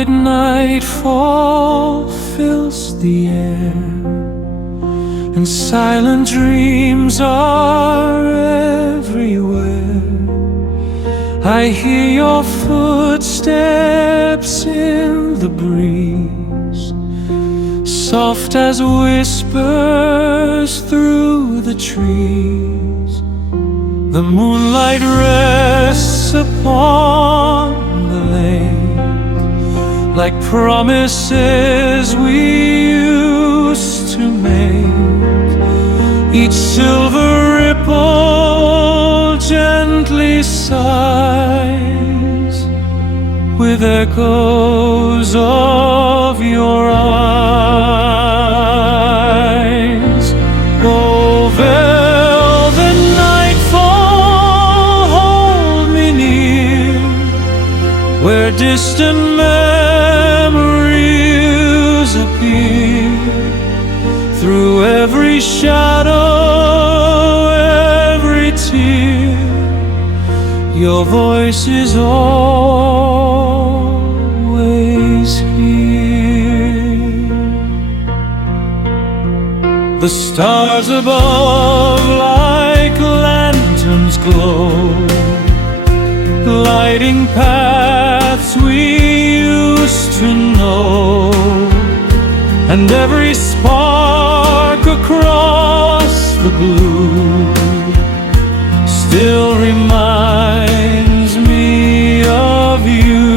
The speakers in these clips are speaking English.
velvet nightfall fills the air, and silent dreams are everywhere. I hear your footsteps in the breeze, soft as whispers through the trees. The moonlight rests upon the lake, like promises we used to make. Each silver ripple gently sighs with echoes of your eyes. Oh, velvet nightfall, hold me near, where distant memories appear. Through every shadow, every tear, your voice is always here. The stars above like lanterns glow, lighting paths we used to know. And every spark across the blue still reminds me of you.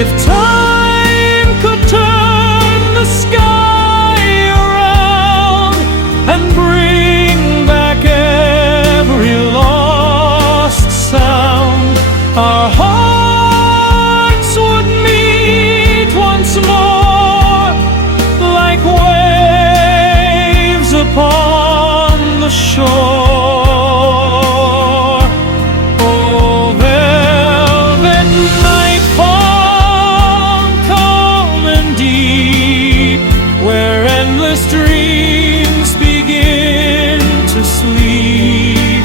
If time could turn the sky around and bring back every lost sound, our hearts would meet once more, like waves upon the shore. Oh, velvet nightfall, calm and deep, where endless dreams begin to sleep.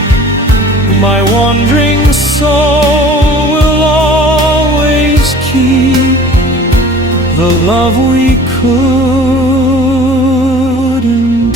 My wandering soul will always keep the love we couldn't